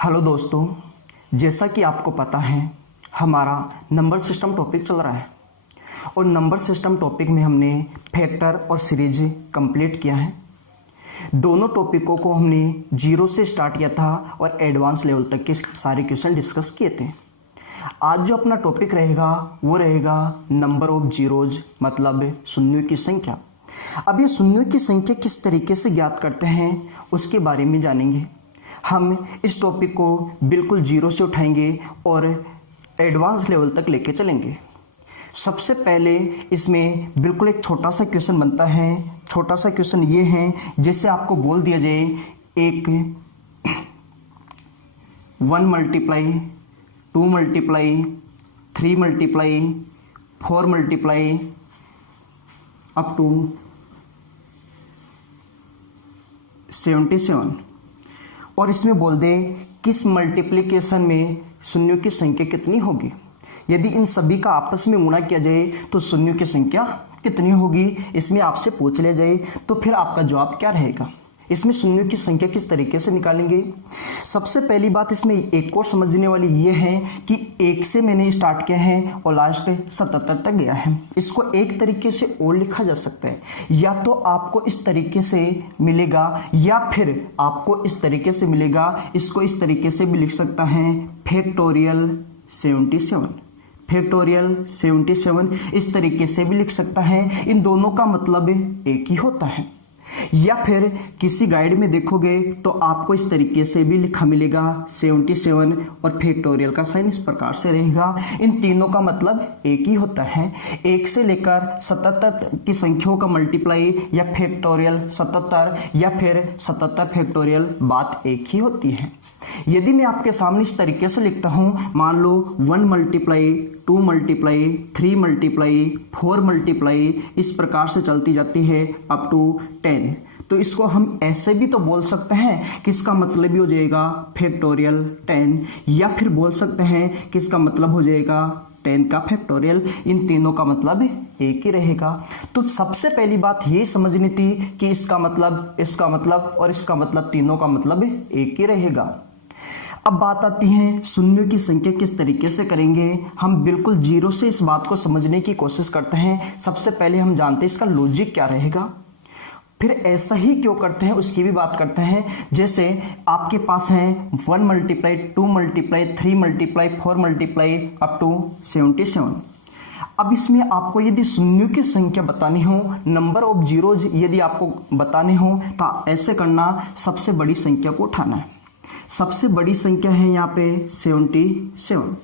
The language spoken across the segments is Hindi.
हेलो दोस्तों, जैसा कि आपको पता है हमारा नंबर सिस्टम टॉपिक चल रहा है और नंबर सिस्टम टॉपिक में हमने फैक्टर और सीरीज कंप्लीट किया है। दोनों टॉपिकों को हमने जीरो से स्टार्ट किया था और एडवांस लेवल तक के सारे क्वेश्चन डिस्कस किए थे। आज जो अपना टॉपिक रहेगा वो रहेगा नंबर ऑफ जीरोज, मतलब शून्यों की संख्या। अब ये शून्यों की संख्या किस तरीके से ज्ञात करते हैं उसके बारे में जानेंगे। हम इस टॉपिक को बिल्कुल जीरो से उठाएंगे और एडवांस लेवल तक लेके चलेंगे। सबसे पहले इसमें बिल्कुल एक छोटा सा क्वेश्चन बनता है। छोटा सा क्वेश्चन ये है, जैसे आपको बोल दिया जाए एक 1 multiply 2 multiply 3 multiply 4 multiply up to 77 और इसमें बोल दें किस मल्टीप्लिकेशन में शून्यों की संख्या कितनी होगी। यदि इन सभी का आपस में गुणा किया जाए तो शून्यों की संख्या कितनी होगी, इसमें आपसे पूछ लिया जाए तो फिर आपका जवाब क्या रहेगा। इसमें शून्यों की संख्या किस तरीके से निकालेंगे। सबसे पहली बात इसमें एक और समझने वाली ये है कि 1 से मैंने स्टार्ट किया है और लास्ट 77 तक गया है। इसको एक तरीके से और लिखा जा सकता है, या तो आपको इस तरीके से मिलेगा या फिर आपको इस तरीके से मिलेगा। इसको इस तरीके से भी लिख सकता है फैक्टोरियल 77, फैक्टोरियल 77 इस तरीके से भी लिख सकता है। इन दोनों का मतलब एक ही होता है। या फिर किसी गाइड में देखोगे तो आपको इस तरीके से भी लिखा मिलेगा 77 और फैक्टोरियल का साइन इस प्रकार से रहेगा। इन तीनों का मतलब एक ही होता है। 1 से लेकर 77 की संख्याओं का मल्टीप्लाई या फैक्टोरियल 77 या फिर 77 फैक्टोरियल, बात एक ही होती है। यदि मैं आपके सामने इस तरीके से लिखता हूं, मान लो 1 मल्टीप्लाई 2 मल्टीप्लाई 3 मल्टीप्लाई 4 मल्टीप्लाई इस प्रकार से चलती जाती है अप टू 10, तो इसको हम ऐसे भी तो बोल सकते हैं कि इसका मतलब भी हो जाएगा फैक्टोरियल 10, या फिर बोल सकते हैं कि इसका मतलब हो जाएगा 10 का फैक्टोरियल। इन तीनों का मतलब एक ही रहेगा। तो सबसे पहली बात ये समझनी थी कि इसका मतलब और इसका मतलब तीनों का मतलब एक ही रहेगा। अब बात आती है शून्यों की संख्या किस तरीके से करेंगे। हम बिल्कुल जीरो से इस बात को समझने की कोशिश करते हैं। सबसे पहले हम जानते हैं इसका लॉजिक क्या रहेगा, फिर ऐसा ही क्यों करते हैं उसकी भी बात करते हैं। जैसे आपके पास है 1 multiply 2 multiply 3 multiply 4 multiply up to 77। अब इसमें आपको यदि शून्यों की संख्या बतानी हो, नंबर ऑफ जीरोज यदि आपको बताने हो, तो ऐसे करना, सबसे बड़ी संख्या को उठाना है। सबसे बड़ी संख्या है यहाँ पे 77,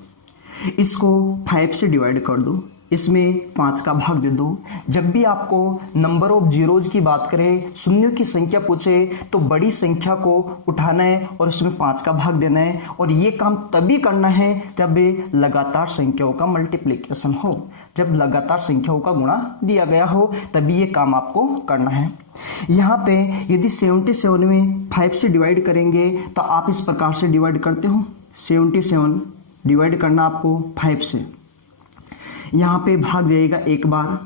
इसको 5 से डिवाइड कर दो, इसमें 5 का भाग दे दो। जब भी आपको नंबर ऑफ जीरोज की बात करें, शून्यों की संख्या पूछे, तो बड़ी संख्या को उठाना है और उसमें 5 का भाग देना है। और ये काम तभी करना है जब लगातार संख्याओं का मल्टीप्लिकेशन हो, जब लगातार संख्याओं का गुणा दिया गया हो, तभी ये काम आपको करना है। यहाँ पे यदि 77 में 5 से डिवाइड करेंगे तो आप इस प्रकार से डिवाइड करते हो। 77 डिवाइड करना आपको 5 से, यहाँ पे भाग जाएगा एक बार,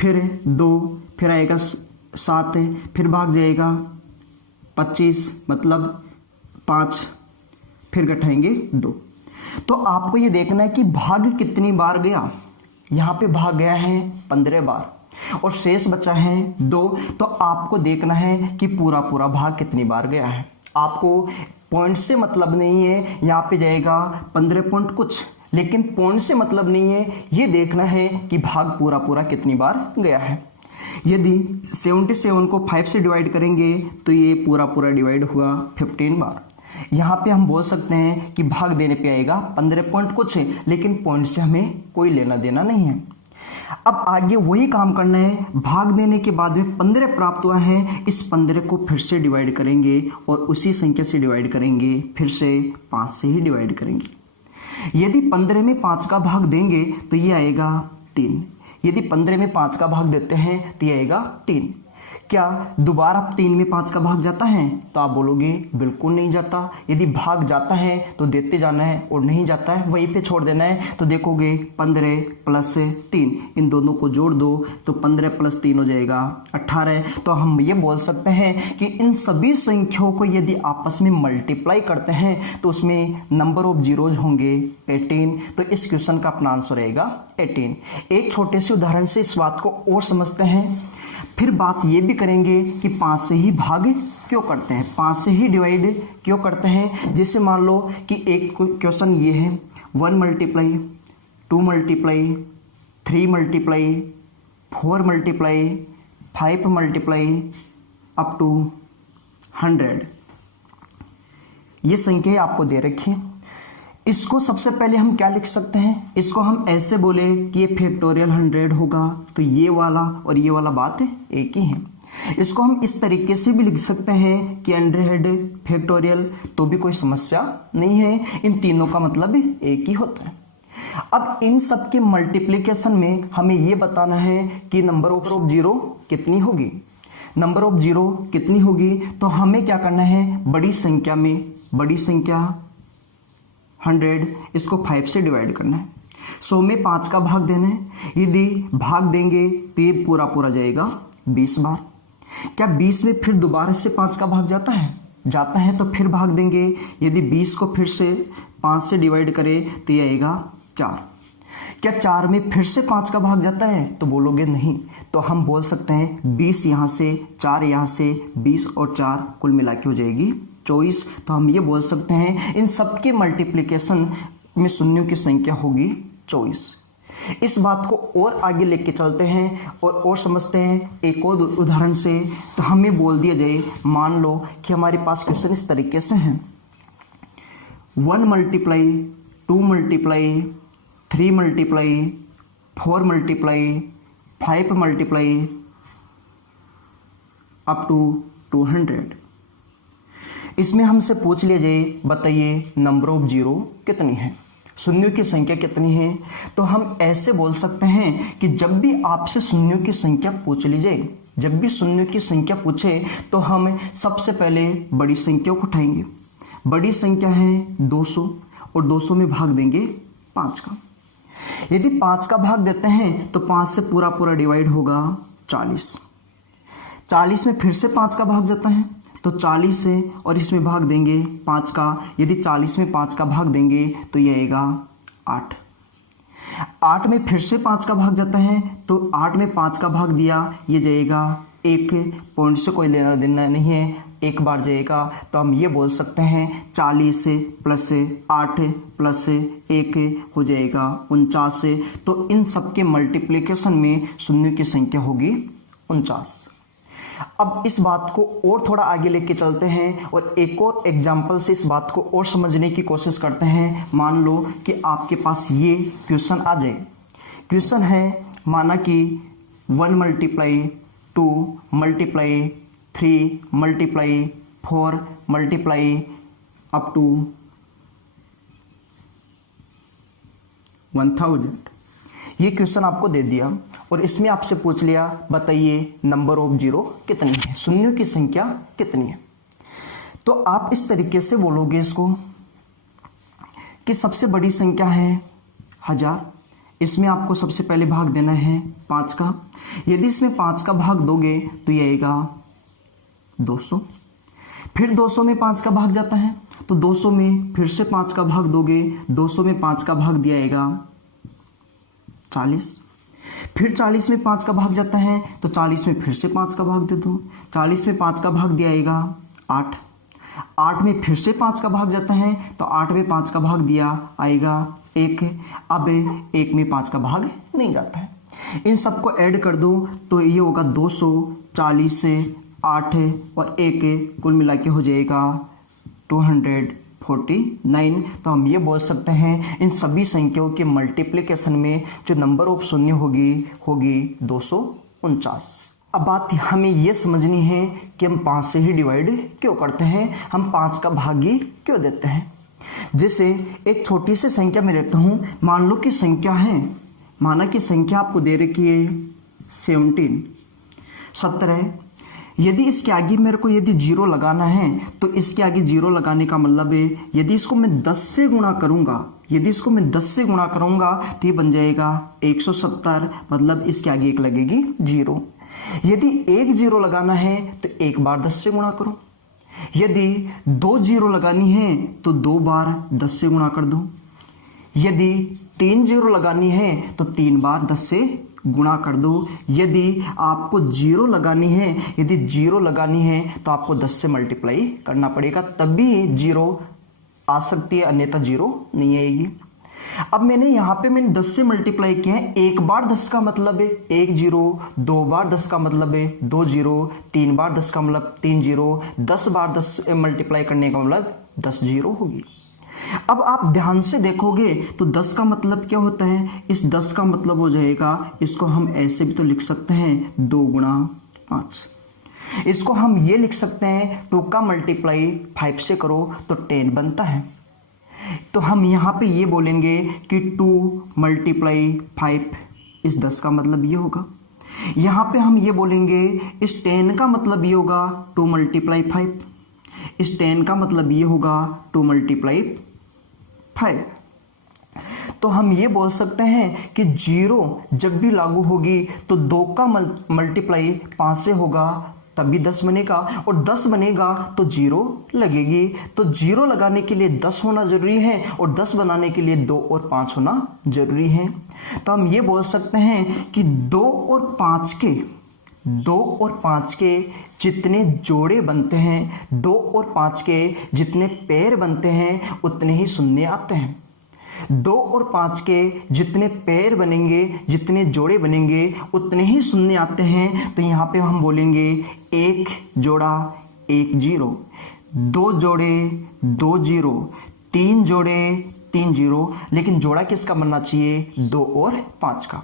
फिर 2, फिर आएगा 7, फिर भाग जाएगा 25 मतलब 5, फिर घटाएंगे 2। तो आपको ये देखना है कि भाग कितनी बार गया। यहाँ पे भाग गया है 15 बार और शेष बचा है 2। तो आपको देखना है कि पूरा भाग कितनी बार गया है। आपको पॉइंट से मतलब नहीं है, यहाँ पे जाएगा 15 पॉइंट कुछ, लेकिन पॉइंट से मतलब नहीं है, ये देखना है कि भाग पूरा कितनी बार गया है। यदि 77 को 5 से डिवाइड करेंगे तो ये पूरा डिवाइड हुआ 15 बार। यहाँ पे हम बोल सकते हैं कि भाग देने पे आएगा 15 पॉइंट कुछ, लेकिन पॉइंट से हमें कोई लेना देना नहीं है। अब आगे वही काम करना है। भाग देने के बाद में 15 प्राप्त हुआ है, इस 15 को फिर से डिवाइड करेंगे और उसी संख्या से डिवाइड करेंगे, फिर से 5 से ही डिवाइड करेंगे। यदि 15 में 5 का भाग देंगे तो ये आएगा 3। यदि 15 में 5 का भाग देते हैं तो ये आएगा 3। क्या दोबारा 3 में 5 का भाग जाता है? तो आप बोलोगे बिल्कुल नहीं जाता। यदि भाग जाता है तो देते जाना है और नहीं जाता है वहीं पे छोड़ देना है। तो देखोगे 15 प्लस 3, इन दोनों को जोड़ दो तो 15 प्लस 3 हो जाएगा 18। तो हम ये बोल सकते हैं कि इन सभी संख्याओं को यदि आपस में मल्टीप्लाई करते हैं तो उसमें नंबर ऑफ जीरोज होंगे 18। तो इस क्वेश्चन का अपना आंसर रहेगा 18। एक छोटे से उदाहरण से इस बात को और समझते हैं। फिर बात ये भी करेंगे कि 5 से ही भाग क्यों करते हैं, 5 से ही डिवाइड क्यों करते हैं। जैसे मान लो कि एक क्वेश्चन ये है 1 multiply 2 multiply 3 multiply 4 multiply 5 multiply up to 100। ये संख्या आपको दे रखी है। इसको सबसे पहले हम क्या लिख सकते हैं, इसको हम ऐसे बोले कि ये फैक्टोरियल 100 होगा, तो ये वाला और ये वाला बात एक ही है। इसको हम इस तरीके से भी लिख सकते हैं कि 100 फैक्टोरियल, तो भी कोई समस्या नहीं है। इन तीनों का मतलब एक ही होता है। अब इन सब के मल्टीप्लिकेशन में हमें ये बताना है कि नंबर ऑफ जीरो कितनी होगी। नंबर ऑफ जीरो कितनी होगी, तो हमें क्या करना है, बड़ी संख्या में बड़ी संख्या 100 इसको 5 से डिवाइड करना है। 100 में 5 का भाग देना है। यदि भाग देंगे तो ये पूरा पूरा जाएगा 20 बार। क्या 20 में फिर दोबारा से 5 का भाग जाता है? जाता है, तो फिर भाग देंगे। यदि 20 को फिर से 5 से डिवाइड करें तो ये आएगा 4। क्या 4 में फिर से 5 का भाग जाता है? तो बोलोगे नहीं। तो हम बोल सकते हैं 20 यहाँ से 4 यहाँ से 20 और 4 कुल मिला के हो जाएगी 24। तो हम ये बोल सकते हैं इन सब के मल्टीप्लिकेशन में शून्यों की संख्या होगी 24। इस बात को और आगे लेके चलते हैं और समझते हैं एक और उदाहरण से। तो हमें बोल दिया जाए, मान लो कि हमारे पास क्वेश्चन इस तरीके से हैं 1 multiply 2 multiply 3 multiply 4 multiply 5 multiply up to 200। इसमें हमसे पूछ लिया जाए, बताइए नंबर ऑफ जीरो कितनी है, शून्यों की संख्या कितनी है। तो हम ऐसे बोल सकते हैं कि जब भी आपसे शून्यों की संख्या पूछ ली जाए, जब भी शून्यों की संख्या पूछे तो हम सबसे पहले बड़ी संख्या को उठाएंगे। बड़ी संख्या है 200 और 200 में भाग देंगे 5 का। यदि 5 का भाग देते हैं तो 5 से पूरा पूरा डिवाइड होगा 40। 40 में फिर से 5 का भाग जाता है, तो 40 से और इसमें भाग देंगे 5 का। यदि 40 में 5 का भाग देंगे तो ये आएगा 8। 8 में फिर से 5 का भाग जाता है, तो 8 में 5 का भाग दिया, ये जाएगा 1। पॉइंट से कोई लेना देना नहीं है, एक बार जाएगा। तो हम ये बोल सकते हैं 40 प्लस 8 प्लस 1 हो जाएगा 49। तो इन सब के मल्टीप्लिकेशन में शून्यों की संख्या होगी 49। अब इस बात को और थोड़ा आगे लेके चलते हैं और एक और एग्जाम्पल से इस बात को और समझने की कोशिश करते हैं। मान लो कि आपके पास ये क्वेश्चन आ जाए। क्वेश्चन है माना कि 1 multiply 2 multiply 3 multiply 4 multiply up to 1000। ये क्वेश्चन आपको दे दिया और इसमें आपसे पूछ लिया, बताइए नंबर ऑफ जीरो कितनी है, शून्यों की संख्या कितनी है। तो आप इस तरीके से बोलोगे इसको कि सबसे बड़ी संख्या है 1000। इसमें आपको सबसे पहले भाग देना है 5 का। यदि इसमें 5 का भाग दोगे तो ये आएगा 200। फिर 200 में 5 का भाग जाता है, तो 200 में फिर से 5 का भाग दोगे, 200 में 5 का भाग दिया जाएगा 40। फिर 40 में 5 का भाग जाता है, तो 40 में फिर से 5 का भाग दे दो, 40 में 5 का भाग दिया जाएगा 8। 8 में फिर से 5 का भाग जाता है, तो 8 में 5 का भाग दिया आएगा 1। अब 1 में 5 का भाग नहीं जाता है। इन सबको ऐड कर दो तो ये होगा 240 से 8 और 1 कुल मिला के हो जाएगा 249। तो हम ये बोल सकते हैं इन सभी संख्याओं के मल्टीप्लिकेशन में जो नंबर ऑफ शून्य होगी 249। अब बात हमें ये समझनी है कि हम 5 से ही डिवाइड क्यों करते हैं, हम 5 का भागी क्यों देते हैं। जैसे एक छोटी सी संख्या में लेता हूँ, मान लो कि संख्या है, माना कि संख्या आपको दे रखी है 17। यदि इसके आगे मेरे को यदि जीरो लगाना है तो इसके आगे जीरो लगाने का मतलब है यदि इसको मैं 10 से गुणा करूंगा, यदि इसको मैं 10 से गुणा करूंगा तो ये बन जाएगा 170, मतलब इसके आगे एक लगेगी जीरो। यदि एक जीरो लगाना है तो एक बार 10 से गुणा करो, यदि 2 जीरो लगानी है तो 2 बार 10 से गुणा कर दो, यदि 3 जीरो लगानी है तो 3 बार 10 से गुणा कर दो। यदि आपको जीरो लगानी है, यदि जीरो लगानी है तो आपको 10 से मल्टीप्लाई करना पड़ेगा, तभी जीरो आ सकती है, अन्यथा जीरो नहीं आएगी। अब मैंने 10 से मल्टीप्लाई किया है, एक बार 10 का मतलब है 1 जीरो, 2 बार 10 का मतलब है 2 जीरो, 3 बार 10 का मतलब 3 जीरो, 10 बार 10 से मल्टीप्लाई करने का मतलब 10 जीरो होगी। अब आप ध्यान से देखोगे तो 10 का मतलब क्या होता है, इस 10 का मतलब हो जाएगा, इसको हम ऐसे भी तो लिख सकते हैं 2 गुणा 5, इसको हम ये लिख सकते हैं 2 का मल्टीप्लाई 5 से करो तो 10 बनता है। तो हम यहाँ पे ये बोलेंगे कि 2 मल्टीप्लाई 5, इस 10 का मतलब ये होगा। यहाँ पे हम ये बोलेंगे इस 10 का मतलब ये होगा 2 मल्टीप्लाई 5, इस 10 का मतलब ये होगा 2 मल्टीप्लाई 5। तो हम ये बोल सकते हैं कि जीरो जब भी लागू होगी तो 2 का मल्टीप्लाई 5 से होगा तभी 10 बनेगा, और 10 बनेगा तो जीरो लगेगी। तो जीरो लगाने के लिए 10 होना जरूरी है और 10 बनाने के लिए 2 और 5 होना जरूरी है। तो हम ये बोल सकते हैं कि 2 और 5 के जितने जोड़े बनते हैं, 2 और 5 के जितने पैर बनते हैं उतने ही शून्य आते हैं। 2 और 5 के जितने पैर बनेंगे, जितने जोड़े बनेंगे उतने ही शून्य आते हैं। तो यहाँ पे हम बोलेंगे 1 जोड़ा 1 जीरो, 2 जोड़े 2 जीरो, 3 जोड़े 3 जीरो, लेकिन जोड़ा किसका बनना चाहिए, 2 और 5 का।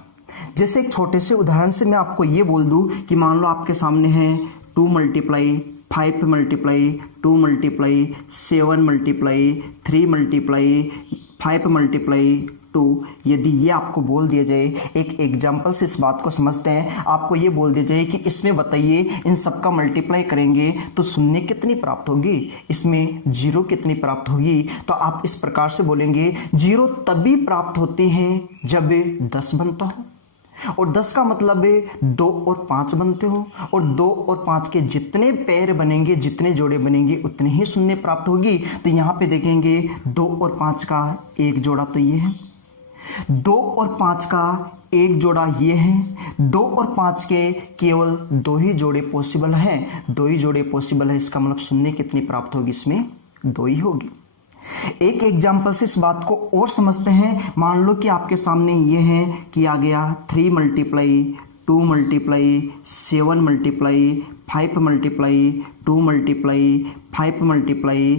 जैसे एक छोटे से उदाहरण से मैं आपको ये बोल दूं कि मान लो आपके सामने है 2 multiply 5 multiply 2 multiply 7 multiply 3 multiply 5 multiply 2। यदि ये आपको बोल दिया जाए, एक एग्जाम्पल से इस बात को समझते हैं, आपको ये बोल दिया जाए कि इसमें बताइए इन सब का मल्टीप्लाई करेंगे तो शून्य कितनी प्राप्त होगी, इसमें जीरो कितनी प्राप्त होगी, तो आप इस प्रकार से बोलेंगे जीरो तभी प्राप्त होती हैं जब 10 बनता हो, और 10 का मतलब है 2 और 5 बनते हो, और 2 और 5 के जितने पैर बनेंगे, जितने जोड़े बनेंगे उतने ही शून्य प्राप्त होगी। तो यहाँ पे देखेंगे 2 और 5 का एक जोड़ा तो ये है, 2 और 5 का एक जोड़ा ये है, 2 और 5 के केवल 2 ही जोड़े पॉसिबल हैं, 2 ही जोड़े पॉसिबल है, इसका मतलब शून्य कितनी प्राप्त होगी, इसमें 2 ही होगी। एक एग्जाम्पल से इस बात को और समझते हैं। मान लो कि आपके सामने ये है कि आ गया 3 multiply 2 multiply 7 multiply 5 multiply 2 multiply 5 multiply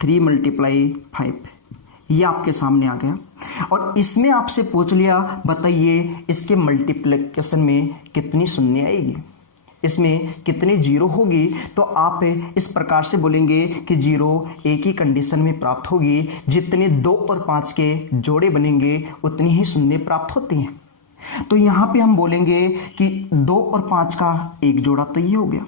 3 multiply 5, ये आपके सामने आ गया, और इसमें आपसे पूछ लिया बताइए इसके मल्टीप्लिकेशन में कितनी शून्य आएगी, इसमें कितनी जीरो होगी। तो आप इस प्रकार से बोलेंगे कि जीरो एक ही कंडीशन में प्राप्त होगी, जितने 2 और 5 के जोड़े बनेंगे उतनी ही शून्य प्राप्त होती हैं। तो यहाँ पे हम बोलेंगे कि 2 और 5 का एक जोड़ा तो ये हो गया,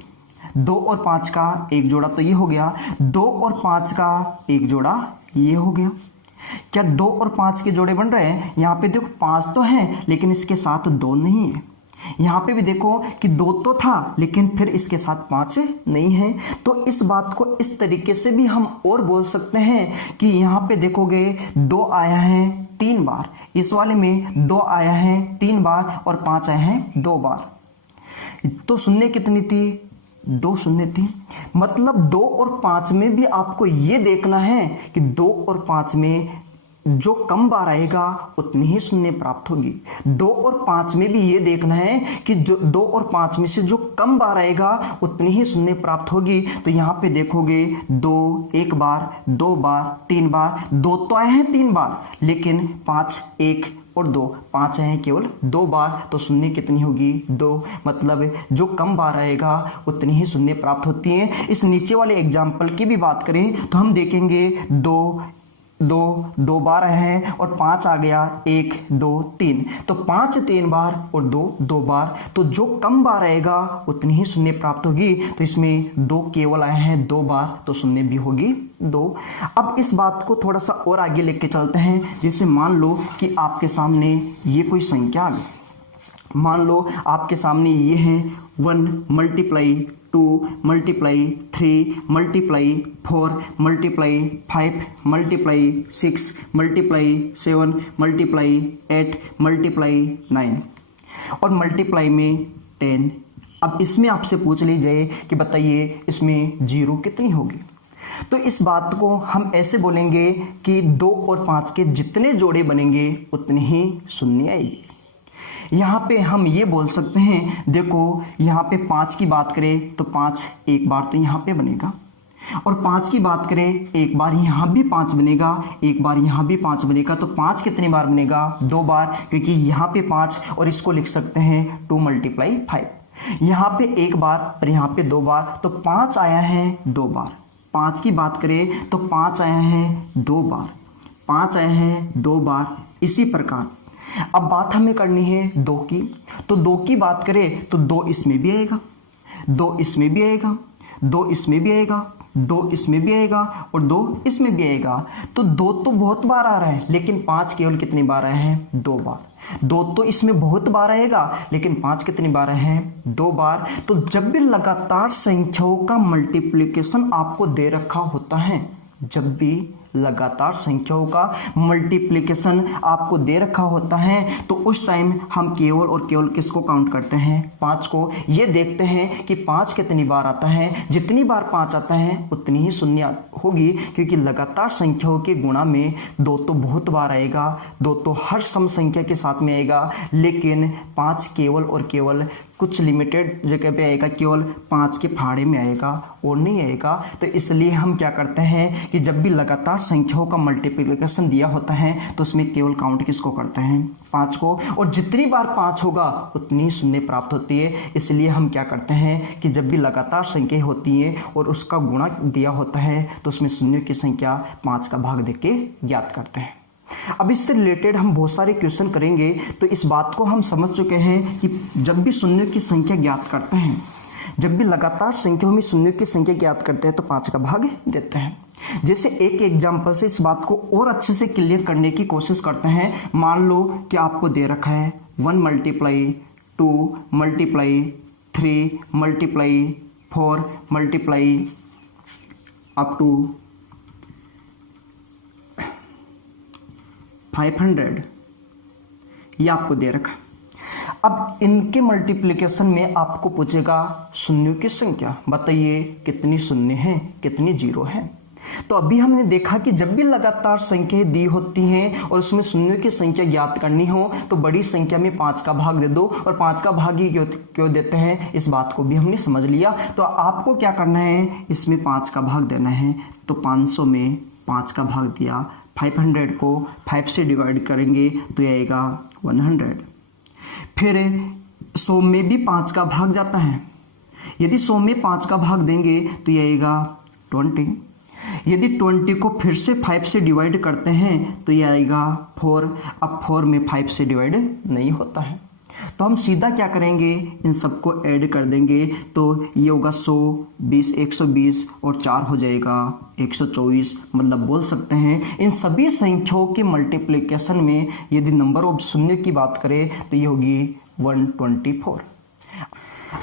2 और 5 का एक जोड़ा तो ये हो गया, 2 और 5 का एक जोड़ा ये हो गया। क्या 2 और 5 के जोड़े बन रहे हैं? यहाँ पे देखो 5 तो हैं लेकिन इसके साथ 2 नहीं है। यहाँ पे भी देखो कि 2 तो था लेकिन फिर इसके साथ 5 नहीं है। तो इस बात को इस तरीके से भी हम और बोल सकते हैं कि यहाँ पे देखोगे 2 आया है 3 बार, इस वाले में 2 आया है 3 बार और 5 आया है 2 बार। तो शून्य कितनी थी? 2 शून्य थी। मतलब 2 और 5 में भी आपको ये देखना है कि 2 और 5 में जो कम बार आएगा उतनी ही शून्य प्राप्त होगी। 2 और 5 में भी ये देखना है कि जो 2 और 5 में से जो कम बार आएगा उतनी ही शून्य प्राप्त होगी। तो यहाँ पे देखोगे 2 एक बार, 2 बार, 3 बार, 2 तो आए हैं 3 बार लेकिन 5 1 और 2 5 आए हैं केवल 2 बार। तो शून्य कितनी होगी? 2। मतलब जो कम बार आएगा उतनी ही शून्य प्राप्त होती है। इस नीचे वाले एग्जाम्पल की भी बात करें तो हम देखेंगे 2 दो बार आए हैं और 5 आ गया 1 2 3, तो 5 3 बार और 2 बार, तो जो कम बार आएगा उतनी ही शून्य प्राप्त होगी। तो इसमें 2 केवल आए हैं 2 बार, तो शून्य भी होगी 2। अब इस बात को थोड़ा सा और आगे लेके चलते हैं। जैसे मान लो कि आपके सामने ये कोई संख्या आ गई। मान लो आपके सामने ये है 1 × 2 × 3 × 4 × 5 × 6 × 7 × 8 × 9 और मल्टीप्लाई में 10। अब इसमें आपसे पूछ ली जाए कि बताइए इसमें 0 कितनी होगी, तो इस बात को हम ऐसे बोलेंगे कि 2 और 5 के जितने जोड़े बनेंगे उतनी ही शून्य आएगी। यहाँ पे हम ये बोल सकते हैं, देखो यहाँ पे 5 की बात करें तो 5 एक बार तो यहाँ पे बनेगा, और 5 की बात करें एक बार यहाँ भी 5 बनेगा, एक बार यहाँ भी 5 बनेगा। तो 5 कितनी बार बनेगा? 2 बार, क्योंकि यहाँ पे 5 और इसको लिख सकते हैं 2 × 5। यहाँ पे एक बार और यहाँ पे 2 बार, तो 5 आया है 2 बार। 5 की बात करें तो 5 आया है 2 बार, 5 आया है 2 बार। इसी प्रकार अब बात हमें करनी है 2 की, तो 2 की बात करें तो 2 इसमें भी आएगा, 2 इसमें भी आएगा, 2 इसमें भी आएगा, 2 इसमें भी आएगा और 2 इसमें भी आएगा। तो 2 तो बहुत बार आ रहा है, लेकिन 5 केवल कितनी बार आए हैं? 2 बार। 2 तो इसमें बहुत बार आएगा, लेकिन 5 कितनी बार आए हैं? 2 बार। तो जब भी लगातार संख्याओं का मल्टीप्लिकेशन आपको दे रखा होता है, जब भी लगातार संख्याओं का मल्टीप्लिकेशन आपको दे रखा होता है, तो उस टाइम हम केवल और केवल किसको काउंट करते हैं? 5 को। ये देखते हैं कि 5 कितनी बार आता है। जितनी बार 5 आता है उतनी ही शून्य होगी, क्योंकि लगातार संख्याओं के गुणा में 2 तो बहुत बार आएगा, 2 तो हर सम संख्या के साथ में आएगा, लेकिन 5 केवल और केवल कुछ लिमिटेड जगह पे आएगा, केवल 5 के फाड़े में आएगा और नहीं आएगा। तो इसलिए हम क्या करते हैं कि जब भी लगातार संख्याओं का मल्टीप्लिकेशन दिया होता है तो उसमें केवल काउंट किसको करते हैं? 5 को। और जितनी बार 5 होगा उतनी ही शून्य प्राप्त होती है। इसलिए हम क्या करते हैं कि जब भी लगातार संख्या होती है और उसका गुणा दिया होता है तो उसमें शून्य की संख्या 5 का भाग देके ज्ञात करते हैं। अब इससे रिलेटेड हम बहुत सारे क्वेश्चन करेंगे, तो इस बात को हम समझ चुके हैं कि जब भी शून्य की संख्या ज्ञात करते हैं, जब भी लगातार संख्याओं में शून्य की संख्या ज्ञात करते हैं तो 5 का भाग देते हैं। जैसे एक एग्जाम्पल से इस बात को और अच्छे से क्लियर करने की कोशिश करते हैं। मान लो कि आपको दे रखा है 1 × 2 × 3 × 4 × अप टू 500, ये आपको दे रखा। अब इनके मल्टीप्लिकेशन में आपको पूछेगा शून्यों की संख्या, बताइए कितनी शून्य है, कितनी 0 है। तो अभी हमने देखा कि जब भी लगातार संख्याएं दी होती हैं और उसमें शून्यों की संख्या ज्ञात करनी हो तो बड़ी संख्या में 5 का भाग दे दो, और 5 का भाग ही क्यों देते हैं इस बात को भी हमने समझ लिया। तो आपको क्या करना है, इसमें 5 का भाग देना है। तो 500 में 5 का भाग दिया, 500 को 5 से डिवाइड करेंगे तो ये आएगा 100। फिर 100 में भी 5 का भाग जाता है, यदि 100 में 5 का भाग देंगे तो ये आएगा 20। यदि 20 को फिर से 5 से डिवाइड करते हैं तो ये आएगा 4। अब 4 में 5 से डिवाइड नहीं होता है, तो हम सीधा क्या करेंगे, इन सबको ऐड कर देंगे। तो ये होगा 100, 20, 120 और 4 हो जाएगा 124। मतलब बोल सकते हैं इन सभी संख्याओं के मल्टीप्लिकेशन में यदि नंबर ऑफ शून्य की बात करें तो ये होगी 124।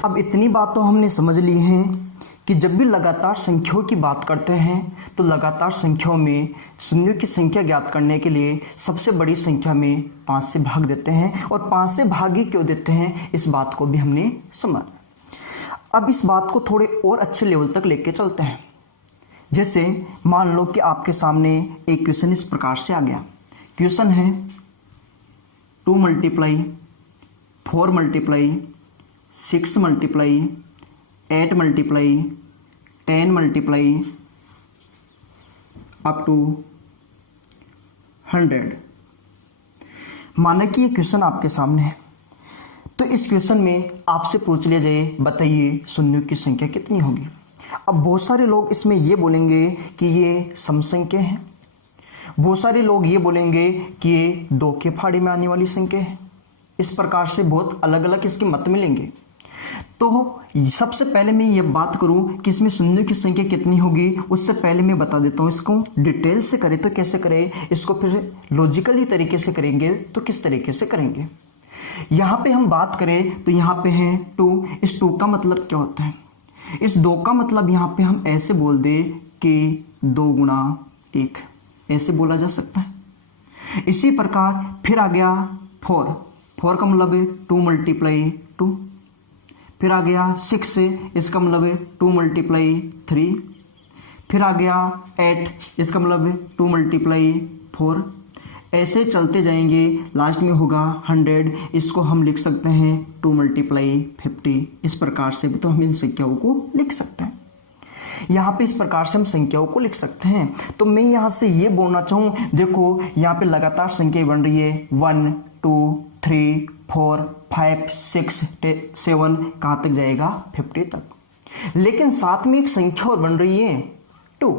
अब इतनी बात तो हमने समझ ली हैं कि जब भी लगातार संख्याओं की बात करते हैं तो लगातार संख्याओं में शून्यों की संख्या ज्ञात करने के लिए सबसे बड़ी संख्या में 5 से भाग देते हैं, और 5 से भाग ही क्यों देते हैं इस बात को भी हमने समझ। अब इस बात को थोड़े और अच्छे लेवल तक लेके चलते हैं। जैसे मान लो कि आपके सामने एक क्वेश्चन इस प्रकार से आ गया। क्वेश्चन है 2 × 4 × 6 × 8 × 10 × अप टू 100। माना कि ये क्वेश्चन आपके सामने है, तो इस क्वेश्चन में आपसे पूछ लिया जाए बताइए शून्यों की संख्या कितनी होगी। अब बहुत सारे लोग इसमें ये बोलेंगे कि ये सम संख्या है, बहुत सारे लोग ये बोलेंगे कि ये 2 के फाड़े में आने वाली संख्या है। इस प्रकार से बहुत अलग अलग इसके मत मिलेंगे। तो सबसे पहले मैं ये बात करूं कि इसमें शून्यों की संख्या कितनी होगी, उससे पहले मैं बता देता हूं इसको डिटेल से करें तो कैसे करें, इसको फिर लॉजिकली तरीके से करेंगे तो किस तरीके से करेंगे। यहाँ पे हम बात करें तो यहाँ पे है 2। इस 2 का मतलब क्या होता है? इस 2 का मतलब यहाँ पे हम ऐसे बोल दे कि 2 गुणा 1, ऐसे बोला जा सकता है। इसी प्रकार फिर आ गया 4 का मतलब है 2 मल्टीप्लाई 2। फिर आ गया 6 से, इसका मतलब है 2 मल्टीप्लाई 3। फिर आ गया 8, इसका मतलब है 2 मल्टीप्लाई 4। ऐसे चलते जाएंगे, लास्ट में होगा 100, इसको हम लिख सकते हैं 2 मल्टीप्लाई 50। इस प्रकार से भी तो हम इन संख्याओं को लिख सकते हैं। यहाँ पे इस प्रकार से हम संख्याओं को लिख सकते हैं। तो मैं यहाँ से ये बोलना चाहूँ, देखो यहाँ पे लगातार संख्या बन रही है 1 2 3 4 5 6 7, कहाँ तक जाएगा 50 तक। लेकिन साथ में एक संख्या और बन रही है 2।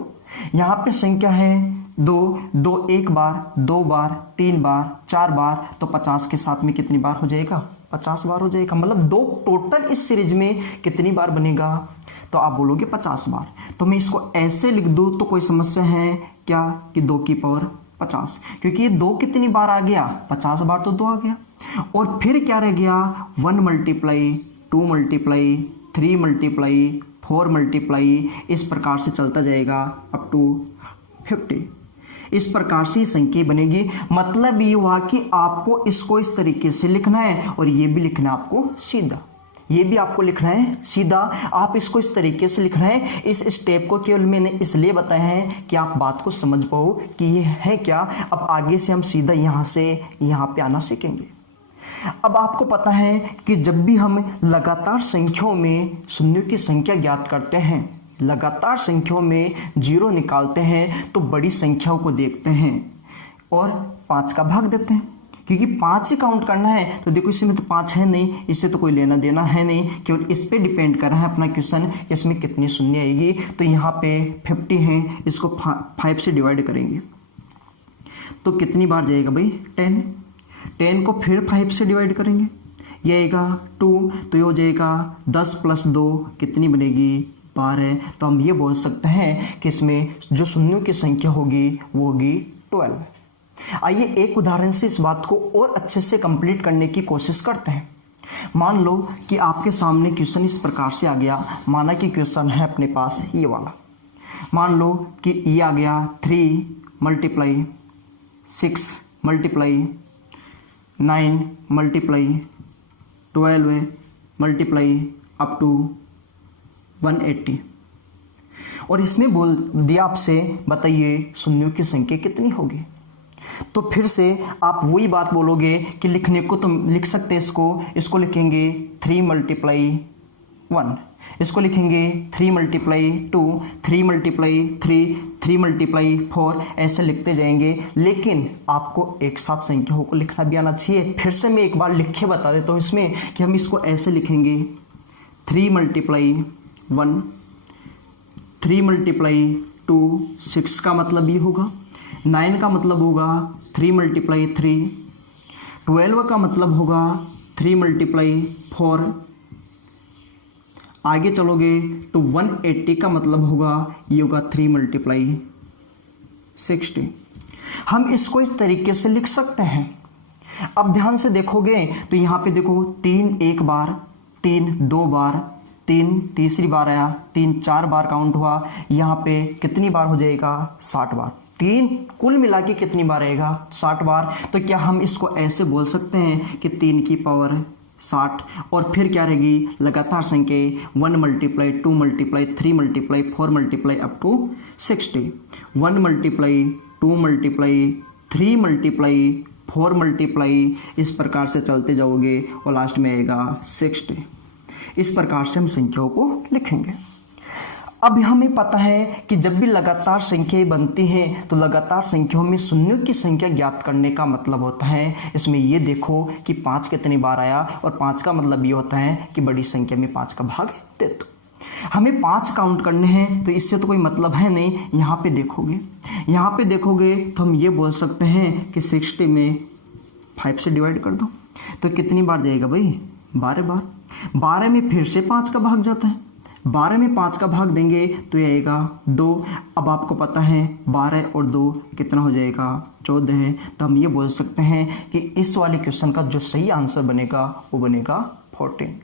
यहाँ पे संख्या है 2 एक बार, 2 बार, 3 बार, 4 बार, तो 50 के साथ में कितनी बार हो जाएगा? 50 बार हो जाएगा। मतलब 2 टोटल इस सीरीज में कितनी बार बनेगा? तो आप बोलोगे 50 बार। तो मैं इसको ऐसे लिख दूँ तो कोई समस्या है क्या कि 2 की पावर 50, क्योंकि ये 2 कितनी बार आ गया? 50 बार तो 2 आ गया। और फिर क्या रह गया? 1 मल्टीप्लाई 2 मल्टीप्लाई 3 मल्टीप्लाई 4 मल्टीप्लाई, इस प्रकार से चलता जाएगा अप टू 50। इस प्रकार से संख्या बनेगी। मतलब ये हुआ कि आपको इसको इस तरीके से लिखना है और ये भी लिखना है आपको सीधा, ये भी आपको लिखना है सीधा। आप इसको इस तरीके से लिखना है। इस स्टेप को केवल मैंने इसलिए बताया है कि आप बात को समझ पाओ कि ये है क्या। अब आगे से हम सीधा यहाँ से यहाँ पे आना सीखेंगे। अब आपको पता है कि जब भी हम लगातार संख्याओं में शून्यों की संख्या ज्ञात करते हैं, लगातार संख्याओं में 0 निकालते हैं, तो बड़ी संख्याओं को देखते हैं और 5 का भाग देते हैं, क्योंकि 5 ही काउंट करना है। तो देखो इसमें तो 5 है नहीं, इससे तो कोई लेना देना है नहीं, केवल इस पे डिपेंड कर रहा है अपना क्वेश्चन, इसमें कितनी शून्य आएगी। तो यहाँ पे 50 है, इसको 5 से डिवाइड करेंगे तो कितनी बार जाएगा भाई? 10 को फिर 5 से डिवाइड करेंगे, ये आएगा 2, तो ये हो जाएगा 10 + 2 कितनी बनेगी? 12। तो हम ये बोल सकते हैं कि इसमें जो शून्यों की संख्या होगी वो होगी 12। आइए एक उदाहरण से इस बात को और अच्छे से कंप्लीट करने की कोशिश करते हैं। मान लो कि आपके सामने क्वेश्चन इस प्रकार से आ गया। माना कि क्वेश्चन है अपने पास ये वाला। मान लो कि ये आ गया 3 multiply 6 multiply 9 multiply 12 multiply up to 180, और इसमें बोल दिया आपसे बताइए शून्यों की संख्या कितनी होगी। तो फिर से आप वही बात बोलोगे कि लिखने को तो लिख सकते हैं, इसको लिखेंगे 3 मल्टीप्लाई 1, इसको लिखेंगे 3 मल्टीप्लाई 2, 3 मल्टीप्लाई 3, 3 मल्टीप्लाई 4, ऐसे लिखते जाएंगे। लेकिन आपको एक साथ संख्याओं को लिखना भी आना चाहिए। फिर से मैं एक बार लिख के बता देता हूँ इसमें कि हम इसको ऐसे लिखेंगे 3 मल्टीप्लाई 1, 3 मल्टीप्लाई 2, 6 का मतलब ये होगा, 9 का मतलब होगा 3 मल्टीप्लाई 3, 12 का मतलब होगा 3 मल्टीप्लाई 4। आगे चलोगे तो 180 का मतलब होगा ये होगा 3 मल्टीप्लाई 60। हम इसको इस तरीके से लिख सकते हैं। अब ध्यान से देखोगे तो यहाँ पे देखो 3 एक बार, 3 2 बार, 3 तीसरी बार आया, 3 4 बार काउंट हुआ। यहाँ पे कितनी बार हो जाएगा? 60 बार। 3 कुल मिला के कितनी बार आएगा? 60 बार। तो क्या हम इसको ऐसे बोल सकते हैं कि 3 की पावर 60, और फिर क्या रहेगी? लगातार संख्या 1 multiply 2 multiply 3 multiply 4 multiply up to 60, 1 multiply 2 multiply 3 multiply 4 multiply, इस प्रकार से चलते जाओगे और लास्ट में आएगा 60। इस प्रकार से हम संख्याओं को लिखेंगे। अब हमें पता है कि जब भी लगातार संख्याएं बनती हैं तो लगातार संख्याओं में शून्यों की संख्या ज्ञात करने का मतलब होता है, इसमें ये देखो कि 5 कितनी बार आया, और 5 का मतलब ये होता है कि बड़ी संख्या में 5 का भाग दे दो। हमें 5 काउंट करने हैं, तो इससे तो कोई मतलब है नहीं। यहाँ पे देखोगे तो हम ये बोल सकते हैं कि 60 में 5 से डिवाइड कर दो, तो कितनी बार जाएगा भाई? 12 बार। 12 में फिर से 5 का भाग जाता है, 12 में 5 का भाग देंगे तो ये आएगा 2। अब आपको पता है 12 और 2 कितना हो जाएगा? 14 है। तो हम ये बोल सकते हैं कि इस वाले क्वेश्चन का जो सही आंसर बनेगा वो बनेगा 14।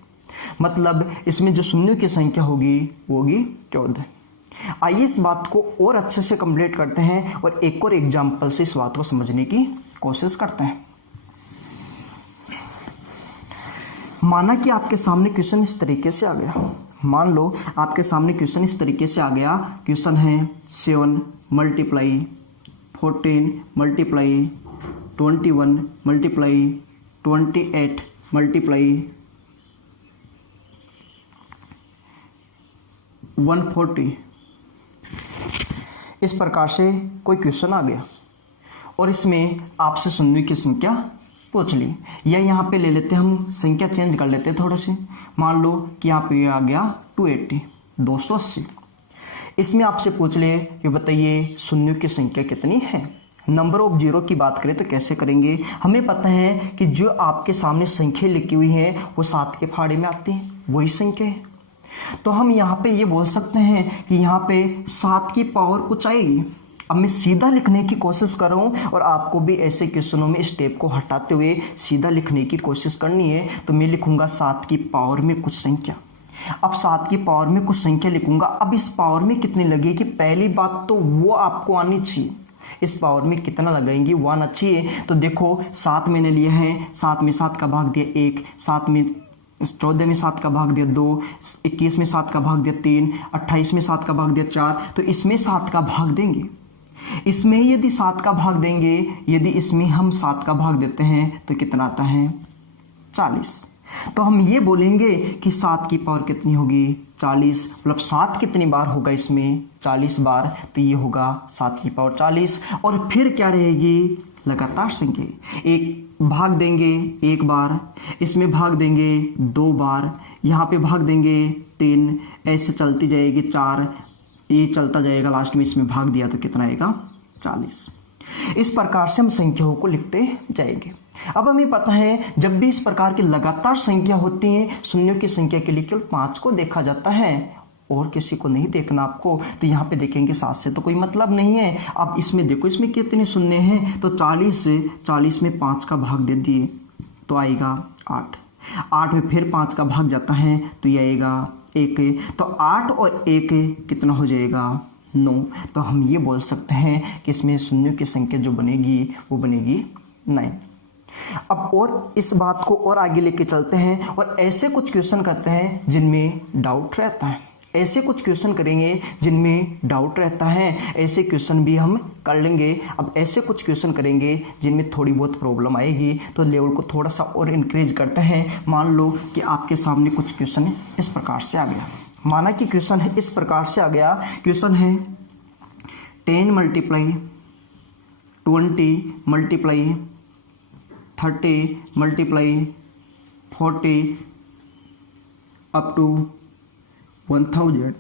मतलब इसमें जो शून्यों की संख्या होगी वो होगी 14। आइए इस बात को और अच्छे से कंप्लीट करते हैं और एक और एग्जाम्पल से इस बात को समझने की कोशिश करते हैं। माना कि आपके सामने क्वेश्चन इस तरीके से आ गया। मान लो आपके सामने क्वेश्चन इस तरीके से आ गया। क्वेश्चन है 7 मल्टीप्लाई 14 मल्टीप्लाई 21 मल्टीप्लाई 28 मल्टीप्लाई 140। इस प्रकार से कोई क्वेश्चन आ गया और इसमें आपसे शून्यों की संख्या पूछ ली, या यहाँ पे ले लेते हम संख्या चेंज कर लेते थोड़ा सी। मान लो कि यहाँ पे आ गया 280 280। इसमें आपसे पूछ ले कि बताइए शून्यों की संख्या कितनी है। नंबर ऑफ जीरो की बात करें तो कैसे करेंगे? हमें पता है कि जो आपके सामने संख्या लिखी हुई है वो 7 के फाड़े में आती है, वही संख्या है। तो हम यहाँ पे ये बोल सकते हैं कि यहाँ पे 7 की पावर कुछ आएगी। अब मैं सीधा लिखने की कोशिश कर रहा हूँ और आपको भी ऐसे क्वेश्चनों में स्टेप को हटाते हुए सीधा लिखने की कोशिश करनी है। तो मैं लिखूंगा 7 की पावर में कुछ संख्या। अब 7 की पावर में कुछ संख्या लिखूंगा। अब इस पावर में कितनी लगेगी? पहली बात तो वो आपको आनी चाहिए। इस पावर में कितना लगाएंगे वो आना चाहिए। तो देखो 7 मैंने लिया है, 7 में 7 का भाग दिया 1, 7 में 14 में 7 का भाग दिया 2, 21 में 7 का भाग दिया 3, 28 में 7 का भाग दिया 4। तो इसमें 7 का भाग देंगे। इसमें यदि 7 का भाग देंगे, यदि इसमें हम 7 का भाग देते हैं तो कितना आता है? 40। तो हम ये बोलेंगे कि 7 की पावर कितनी होगी? 40। मतलब 7 कितनी बार होगा इसमें? 40 बार। तो ये होगा 7 की पावर 40। और फिर क्या रहेगी? लगातार संख्या। एक भाग देंगे 1 बार, इसमें भाग देंगे 2 बार, यहाँ पे भाग देंगे 3, ऐसे चलती जाएगी 4, ये चलता जाएगा, लास्ट में इसमें भाग दिया तो कितना आएगा? 40। इस प्रकार से हम संख्याओं को लिखते जाएंगे। अब हमें पता है जब भी इस प्रकार की लगातार संख्या होती है, शून्यों की संख्या के लिए केवल 5 को देखा जाता है और किसी को नहीं देखना आपको। तो यहाँ पे देखेंगे 7 से तो कोई मतलब नहीं है। अब इसमें देखो इसमें कितने शून्य हैं? तो 40 में 5 का भाग दे दिए तो आएगा 8। 8 में फिर 5 का भाग जाता है तो ये आएगा 1। तो 8 और 1 कितना हो जाएगा? 9। तो हम ये बोल सकते हैं कि इसमें शून्यों की संख्या जो बनेगी वो बनेगी 9। अब और इस बात को और आगे लेके चलते हैं और ऐसे कुछ क्वेश्चन करते हैं जिनमें डाउट रहता है। ऐसे कुछ क्वेश्चन करेंगे जिनमें डाउट रहता है, ऐसे क्वेश्चन भी हम कर लेंगे। अब ऐसे कुछ क्वेश्चन करेंगे जिनमें थोड़ी बहुत प्रॉब्लम आएगी, तो लेवल को थोड़ा सा और इंक्रीज करते हैं। मान लो कि आपके सामने कुछ क्वेश्चन इस प्रकार से आ गया। माना कि क्वेश्चन है इस प्रकार से आ गया। क्वेश्चन है 10 multiply 20 multiply 30 multiply 40 up to 1000।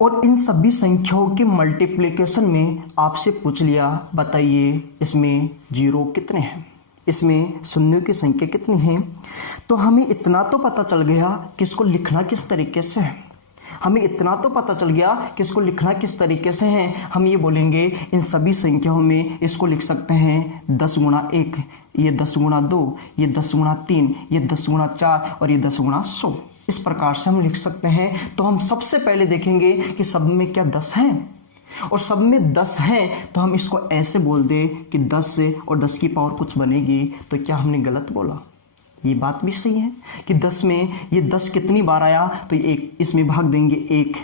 और इन सभी संख्याओं के मल्टीप्लिकेशन में आपसे पूछ लिया बताइए इसमें जीरो कितने हैं, इसमें शून्यों की संख्या कितनी है। तो हमें इतना तो पता चल गया कि इसको लिखना किस तरीके से है। हमें इतना तो पता चल गया कि इसको लिखना किस तरीके से है। हम ये बोलेंगे इन सभी संख्याओं में इसको लिख सकते हैं 10 गुणा 1, ये 10 गुणा 2, ये 10 गुणा 3, ये 10 गुणा 4 और ये 10 गुणा 100। इस प्रकार से हम लिख सकते हैं। तो हम सबसे पहले देखेंगे कि सब में क्या 10 हैं, और सब में 10 हैं तो हम इसको ऐसे बोल दें कि 10 से और 10 की पावर कुछ बनेगी। तो क्या हमने गलत बोला? ये बात भी सही है कि 10 में ये 10 कितनी बार आया, तो एक इसमें भाग देंगे 1,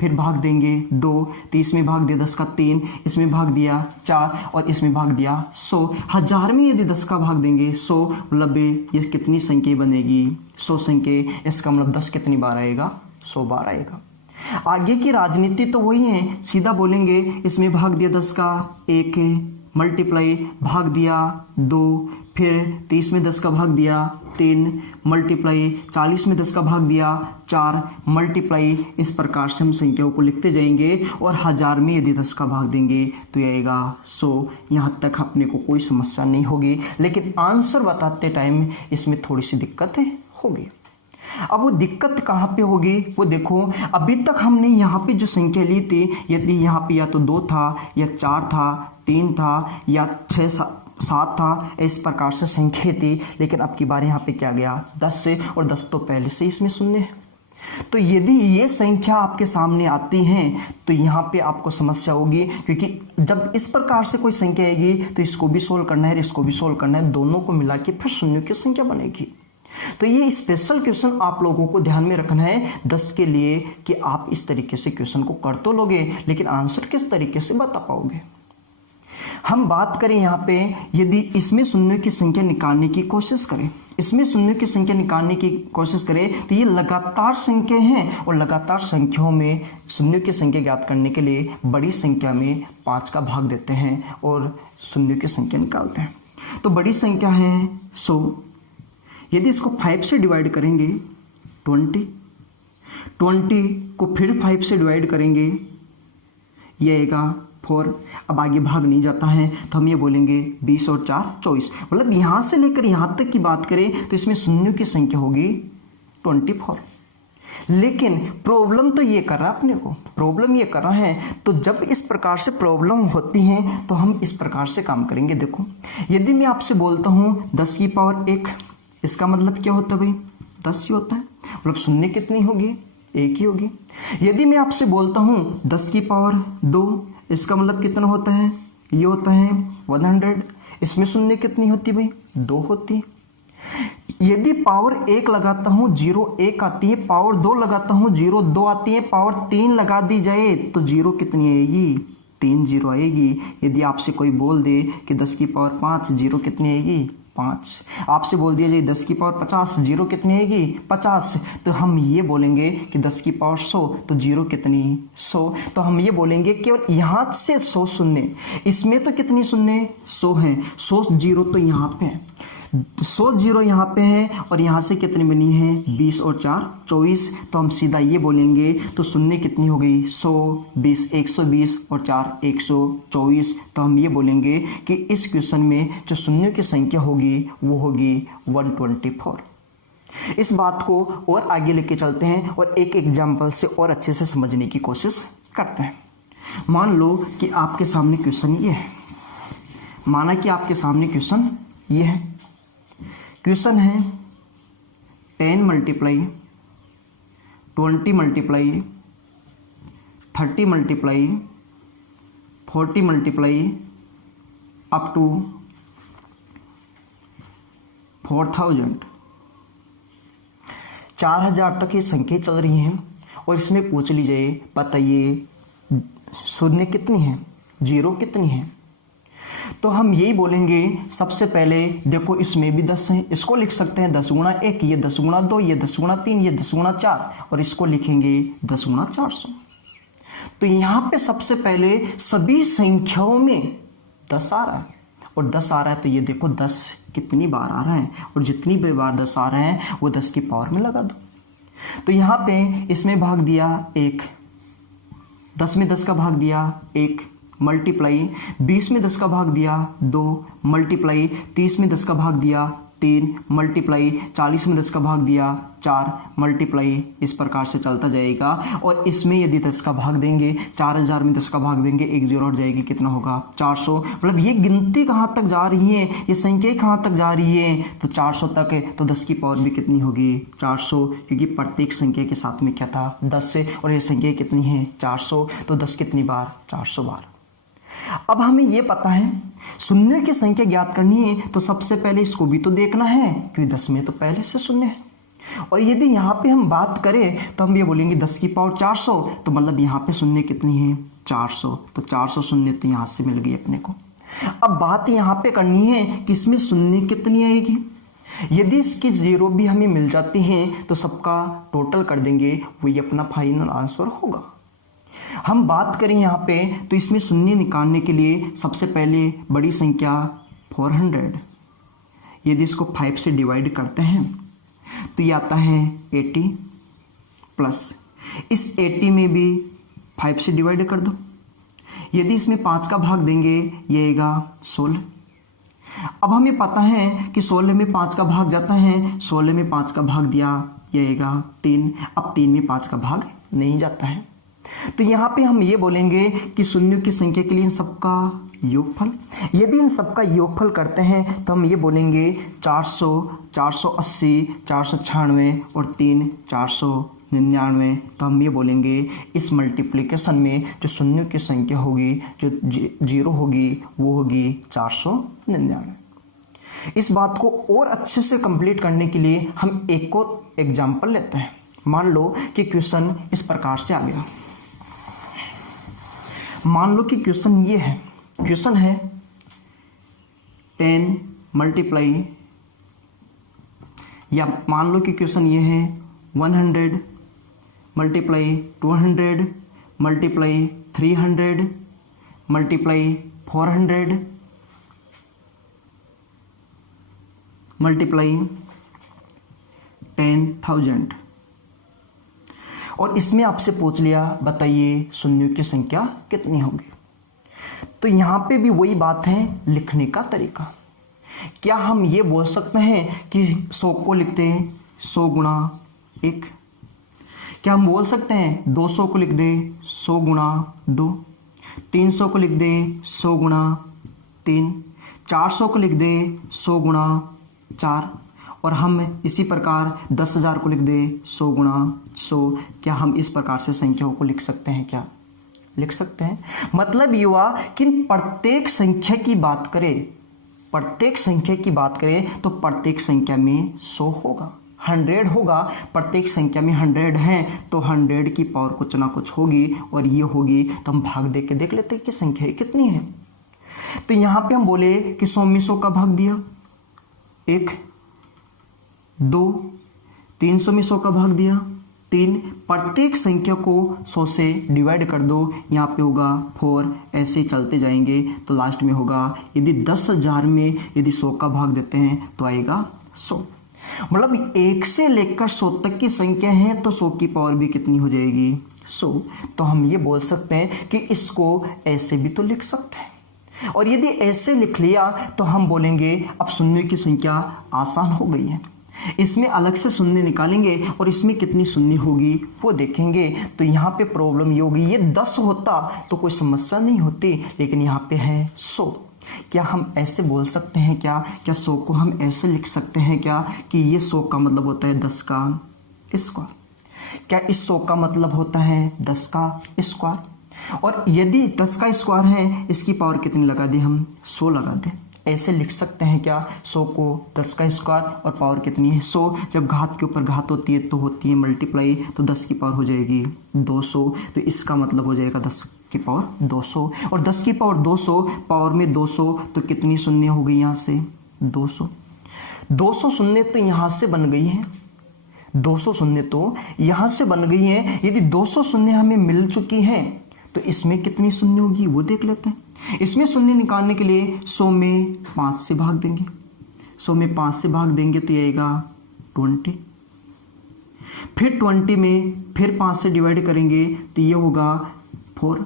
फिर भाग देंगे 2, तो इसमें भाग दिया 10 का 3, इसमें भाग दिया 4 और इसमें भाग दिया 100। 1000 में यदि 10 का भाग देंगे 100, मतलब ये कितनी संख्या बनेगी? 100 संख्या। इसका मतलब 10 कितनी बार आएगा? 100 बार आएगा। आगे की राजनीति तो वही है, सीधा बोलेंगे इसमें भाग दिया 10 का 1, मल्टीप्लाई भाग दिया 2, फिर 30 में 10 का भाग दिया 3, मल्टीप्लाई 40 में 10 का भाग दिया 4, मल्टीप्लाई। इस प्रकार से हम संख्याओं को लिखते जाएंगे और 1000 में यदि 10 का भाग देंगे तो ये आएगा 100। यहाँ तक अपने को कोई समस्या नहीं होगी, लेकिन आंसर बताते टाइम इसमें थोड़ी सी दिक्कतें होगी। अब वो दिक्कत कहाँ पे होगी वो देखो, अभी तक हमने यहाँ पे जो संख्या ली थी, यदि यहाँ पे या तो 2 था या 4 था, 3 था या 6 7 था, इस प्रकार से संख्या थी। लेकिन अब की बार यहाँ पे क्या गया 10 से, और 10 तो पहले से इसमें शून्य है। तो यदि ये संख्या आपके सामने आती हैं तो यहाँ पे आपको समस्या होगी, क्योंकि जब इस प्रकार से कोई संख्या आएगी तो इसको भी सोल्व करना है, इसको भी सोल्व करना है, दोनों को मिला के फिर शून्यों की संख्या बनेगी। तो ये स्पेशल क्वेश्चन आप लोगों को ध्यान में रखना है 10 के लिए कि आप इस तरीके से क्वेश्चन को कर तो लोगे, लेकिन आंसर किस तरीके से बता पाओगे। हम बात करें यहाँ पे, यदि इसमें शून्यों की संख्या निकालने की कोशिश करें, इसमें शून्यों की संख्या निकालने की कोशिश करें तो ये लगातार संख्या हैं, और लगातार संख्याओं में शून्यों की संख्या ज्ञात करने के लिए बड़ी संख्या में 5 का भाग देते हैं और शून्यों की संख्या निकालते हैं। तो बड़ी संख्या है 100, यदि इसको 5 से डिवाइड करेंगे 20 को फिर 5 से डिवाइड करेंगे ये आएगा 4। अब आगे भाग नहीं जाता है तो हम ये बोलेंगे 20 और 4 24। मतलब यहाँ से लेकर यहाँ तक की बात करें तो इसमें शून्यों की संख्या होगी 24। लेकिन प्रॉब्लम तो ये कर रहा है अपने को, प्रॉब्लम ये कर रहा है। तो जब इस प्रकार से प्रॉब्लम होती हैं तो हम इस प्रकार से काम करेंगे। देखो, यदि मैं आपसे बोलता हूँ 10 की पावर 1, इसका मतलब क्या होता है भाई 10 ही होता है, मतलब शून्य कितनी होगी 1 ही होगी। यदि मैं आपसे बोलता हूँ 10 की पावर 2, इसका मतलब कितना होता है, ये होता है 100। इसमें शून्य कितनी होती भाई 2 होती। यदि पावर 1 लगाता हूँ 0 1 आती है, पावर 2 लगाता हूँ 0 2 आती है, पावर 3 लगा दी जाए तो 0 कितनी आएगी 3 0 आएगी। यदि आपसे कोई बोल दे कि 10 की पावर 5, 0 कितनी आएगी 5। आपसे बोल दिया जाए 10 की पावर 50, 0 कितनी आएगी 50। तो हम ये बोलेंगे कि 10 की पावर 100, तो 0 कितनी 100। तो हम ये बोलेंगे केवल यहाँ से 100 शून्य, इसमें तो कितनी शून्य 100 हैं, 100 0 तो यहाँ पे है, 100 0 यहाँ पे है, और यहाँ से कितनी बनी है 20 और 4 24। तो हम सीधा ये बोलेंगे तो शून्य कितनी हो गई 100 20 120 और 4 124। तो हम ये बोलेंगे कि इस क्वेश्चन में जो शून्यों की संख्या होगी वो होगी 124। इस बात को और आगे लेके चलते हैं और एक एग्जाम्पल से और अच्छे से समझने की कोशिश करते हैं। मान लो कि आपके सामने क्वेश्चन ये है, माना कि आपके सामने क्वेश्चन ये है, क्वेश्चन है 10 multiply 20 multiply 30 multiply 40 multiply up to 4000। 4000 तक ये संख्या चल रही हैं और इसमें पूछ ली जाए बताइए शून्य कितनी है, 0 कितनी है। तो हम यही बोलेंगे सबसे पहले देखो इसमें भी 10 है, इसको लिख सकते हैं 10 गुणा 1, ये 10 गुणा 2, ये 10 गुणा 3, ये 10 गुणा 4, और इसको लिखेंगे 10 गुणा 400। तो यहाँ पे सबसे पहले सभी संख्याओं में 10 आ रहा है, और 10 आ रहा है तो ये देखो 10 कितनी बार आ रहा है, और जितनी भी बार 10 आ रहे हैं वो 10 की पावर में लगा दो। तो यहाँ पे इसमें भाग दिया 1, 10 में 10 का भाग दिया 1, मल्टीप्लाई 20 में 10 का भाग दिया 2, मल्टीप्लाई 30 में 10 का भाग दिया 3, मल्टीप्लाई 40 में 10 का भाग दिया 4, मल्टीप्लाई इस प्रकार से चलता जाएगा। और इसमें यदि 10 का भाग देंगे 4000 में 10 का भाग देंगे, 1 0 हट जाएगी, कितना होगा 400। मतलब ये गिनती कहाँ तक जा रही है, ये संख्या कहाँ तक जा रही है, तो 400 तक है। तो 10 की पावर भी कितनी होगी 400, क्योंकि प्रत्येक संख्या के साथ में क्या था 10 से, और ये संख्या कितनी है 400। तो 10 कितनी बार 400 बार। अब हमें यह पता है शून्य की संख्या ज्ञात करनी है तो सबसे पहले इसको भी तो देखना है, क्योंकि 10 में तो पहले से शून्य है। और यदि यहाँ पे हम बात करें तो हम ये बोलेंगे 10 की पावर 400, तो मतलब यहाँ पे शून्य कितनी है 400। तो 400 शून्य तो यहाँ से मिल गई अपने को। अब बात यहाँ पे करनी है कि इसमें शून्य कितनी आएगी। यदि इसकी 0 भी हमें मिल जाती हैं तो सबका टोटल कर देंगे, वही अपना फाइनल आंसर होगा। हम बात करें यहाँ पे तो इसमें शून्य निकालने के लिए सबसे पहले बड़ी संख्या 400, यदि इसको 5 से डिवाइड करते हैं तो ये आता है 80 प्लस इस 80 में भी 5 से डिवाइड कर दो। यदि इसमें 5 का भाग देंगे ये आएगा 16। अब हमें पता है कि 16 में 5 का भाग जाता है, 16 में 5 का भाग दिया ये आएगा 3। अब 3 में 5 का भाग नहीं जाता है, तो यहाँ पे हम ये बोलेंगे कि शून्यों की संख्या के लिए इन सबका योगफल। यदि इन सबका योगफल करते हैं तो हम ये बोलेंगे 400, 480, 496 और 3 499। तो हम ये बोलेंगे इस मल्टीप्लिकेशन में जो शून्यों की संख्या होगी, जो जीरो होगी, वो होगी 499। इस बात को और अच्छे से कंप्लीट करने के लिए हम एक और एग्जाम्पल लेते हैं। मान लो कि क्वेश्चन इस प्रकार से आ गया। मान लो कि क्वेश्चन ये है, क्वेश्चन है 10 मल्टीप्लाई, या मान लो कि क्वेश्चन ये है 100 मल्टीप्लाई 200 मल्टीप्लाई 300 मल्टीप्लाई 400 मल्टीप्लाई 10,000। और इसमें आपसे पूछ लिया बताइए शून्यों की संख्या कितनी होगी। तो यहाँ पे भी वही बात है, लिखने का तरीका। क्या हम ये बोल सकते हैं कि 100 को लिखते हैं 100 गुणा 1? क्या हम बोल सकते हैं 200 को लिख दे 100 गुणा 2, 300 को लिख दे 100 गुणा 3, 400 को लिख दे 100 गुणा 4, और हम इसी प्रकार 10,000 को लिख दे 100 गुणा 100? क्या हम इस प्रकार से संख्याओं को लिख सकते हैं? क्या लिख सकते हैं? मतलब ये हुआ कि प्रत्येक संख्या की बात करें, प्रत्येक संख्या की बात करें तो प्रत्येक संख्या में 100 होगा, 100 होगा। प्रत्येक संख्या में 100 है तो 100 की पावर कुछ ना कुछ होगी, और ये होगी तो हम भाग दे के देख लेते हैं कि संख्या कितनी है। तो यहाँ पे हम बोले कि 100 में 100 का भाग दिया 1, 2, 300 में 100 का भाग दिया 3। प्रत्येक संख्या को 100 से डिवाइड कर दो, यहाँ पे होगा 4, ऐसे ही चलते जाएंगे तो लास्ट में होगा, यदि 10,000 में यदि 100 का भाग देते हैं तो आएगा 100। मतलब 1 से लेकर 100 तक की संख्या है तो 100 की पावर भी कितनी हो जाएगी? 100। तो हम ये बोल सकते हैं कि इसको ऐसे भी तो लिख सकते हैं, और यदि ऐसे लिख लिया तो हम बोलेंगे अब शून्य की संख्या आसान हो गई है। इसमें अलग से शून्य निकालेंगे और इसमें कितनी शून्य होगी वो देखेंगे। तो यहाँ पे प्रॉब्लम ये होगी, ये 10 होता तो कोई समस्या नहीं होती, लेकिन यहाँ पे है 100। क्या हम ऐसे बोल सकते हैं? क्या 100 को हम ऐसे लिख सकते हैं क्या कि ये 100 का मतलब होता है 10 का स्क्वायर? क्या इस 100 का मतलब होता है 10 का स्क्वायर? और यदि 10 का स्क्वायर है, इसकी पावर कितनी लगा दें हम? 100 लगा दें। ऐसे लिख सकते हैं क्या 100 को 10 का स्क्वायर, और पावर कितनी है 100? जब घात के ऊपर घात होती है तो होती है मल्टीप्लाई, तो 10 की पावर हो जाएगी 200। तो इसका मतलब हो जाएगा 10 की पावर 200, और 10 की पावर 200, पावर में 200, तो कितनी शून्य हो गई यहाँ से? 200। 200 शून्य तो यहाँ से बन गई है, 200 शून्य तो यहाँ से बन गई है। यदि 200 शून्य हमें मिल चुकी है तो इसमें कितनी शून्य होगी वो देख लेते हैं। इसमें शून्य निकालने के लिए 100 में 5 से भाग देंगे, 100 में 5 से भाग देंगे तो ये आएगा 20। फिर 20 में फिर 5 से डिवाइड करेंगे तो ये होगा 4।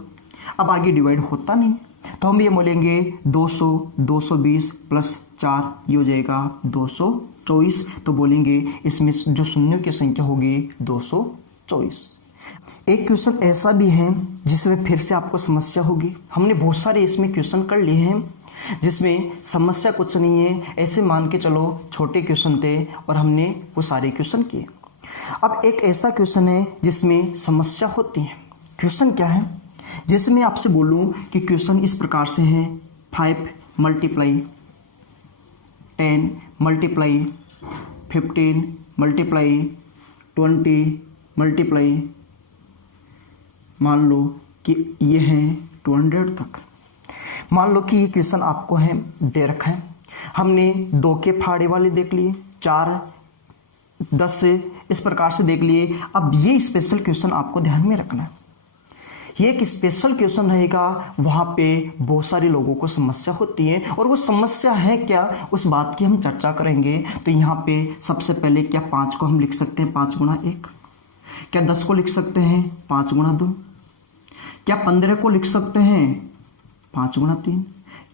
अब आगे डिवाइड होता नहीं तो हम ये बोलेंगे 200, 220 प्लस 4 ये हो जाएगा 224। तो बोलेंगे इसमें जो शून्यों की संख्या होगी 224। एक क्वेश्चन ऐसा भी है जिसमें फिर से आपको समस्या होगी। हमने बहुत सारे इसमें क्वेश्चन कर लिए हैं जिसमें समस्या कुछ नहीं है, ऐसे मान के चलो छोटे क्वेश्चन थे और हमने वो सारे क्वेश्चन किए। अब एक ऐसा क्वेश्चन है जिसमें समस्या होती है। क्वेश्चन क्या है? जैसे मैं आपसे बोलूं कि क्वेश्चन इस प्रकार से है 5 मल्टीप्लाई 10 मल्टीप्लाई 15 मल्टीप्लाई 20 मल्टीप्लाई, मान लो कि ये है 200 तक। मान लो कि ये क्वेश्चन आपको है दे रखा है, हमने 2 के फाड़े वाले देख लिए, 4, 10 से इस प्रकार से देख लिए। अब ये स्पेशल क्वेश्चन आपको ध्यान में रखना है। ये एक स्पेशल क्वेश्चन रहेगा, वहाँ पे बहुत सारे लोगों को समस्या होती है और वो समस्या है क्या उस बात की हम चर्चा करेंगे। तो यहाँ पे सबसे पहले क्या 5 को हम लिख सकते हैं 5 गुणा 1, क्या 10 को लिख सकते हैं 5 गुणा 2, क्या 15 को लिख सकते हैं 5 गुणा 3,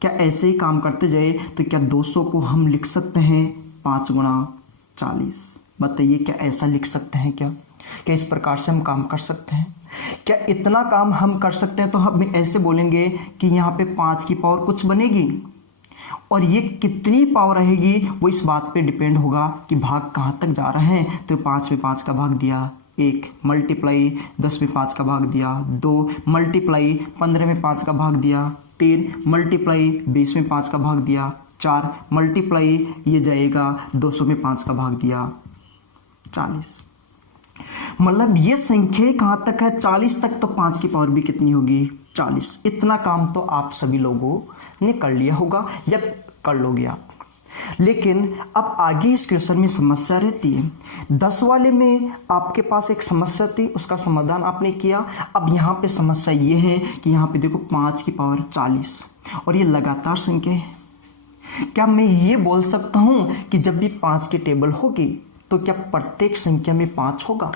क्या ऐसे ही काम करते जाए तो क्या 200 को हम लिख सकते हैं 5 गुणा 40। बताइए क्या ऐसा लिख सकते हैं क्या इस प्रकार से हम काम कर सकते हैं? क्या इतना काम हम कर सकते हैं? तो हम ऐसे बोलेंगे कि यहाँ पे 5 की पावर कुछ बनेगी और ये कितनी पावर रहेगी वो इस बात पे डिपेंड होगा कि भाग कहाँ तक जा रहे हैं। तो 5 में 5 का भाग दिया 1, मल्टीप्लाई 10 में 5 का भाग दिया 2, मल्टीप्लाई 15 में 5 का भाग दिया 3, मल्टीप्लाई 20 में 5 का भाग दिया 4, मल्टीप्लाई ये जाएगा 200 में 5 का भाग दिया 40। मतलब ये संख्या कहाँ तक है 40 तक, तो 5 की पावर भी कितनी होगी 40। इतना काम तो आप सभी लोगों ने कर लिया होगा या कर लोगे आप। लेकिन अब आगे इस क्वेश्चन में समस्या रहती है। 10 वाले में आपके पास एक समस्या थी, उसका समाधान आपने किया। अब यहाँ पे समस्या ये है कि यहाँ पे देखो 5 की पावर 40 और ये लगातार संख्या है। क्या मैं ये बोल सकता हूँ कि जब भी 5 की टेबल होगी तो क्या प्रत्येक संख्या में 5 होगा?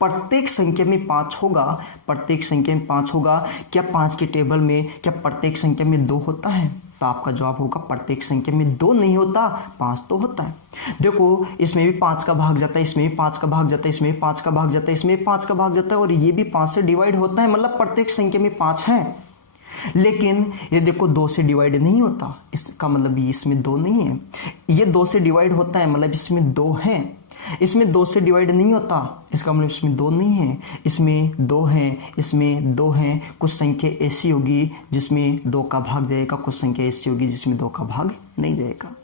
प्रत्येक संख्या में 5 होगा, प्रत्येक संख्या में 5 होगा। क्या 5 की टेबल में क्या प्रत्येक संख्या में 2 होता है? तो आपका जवाब होगा प्रत्येक संख्या में 2 नहीं होता, 5 तो होता है। देखो इसमें भी 5 का भाग जाता है, इसमें भी 5 का भाग जाता है, इसमें भी 5 का भाग जाता है, इसमें भी 5 का भाग जाता है और ये भी 5 से डिवाइड होता है। मतलब प्रत्येक संख्या में 5 है। लेकिन ये देखो 2 से डिवाइड नहीं होता, इसका मतलब ये इसमें 2 नहीं है। ये 2 से डिवाइड होता है, मतलब इसमें 2 है। इसमें 2 से डिवाइड नहीं होता, इसका मतलब इसमें 2 नहीं है। इसमें 2 है, इसमें 2 है। कुछ संख्या ऐसी होगी जिसमें 2 का भाग जाएगा, कुछ संख्या ऐसी होगी जिसमें 2 का भाग नहीं जाएगा।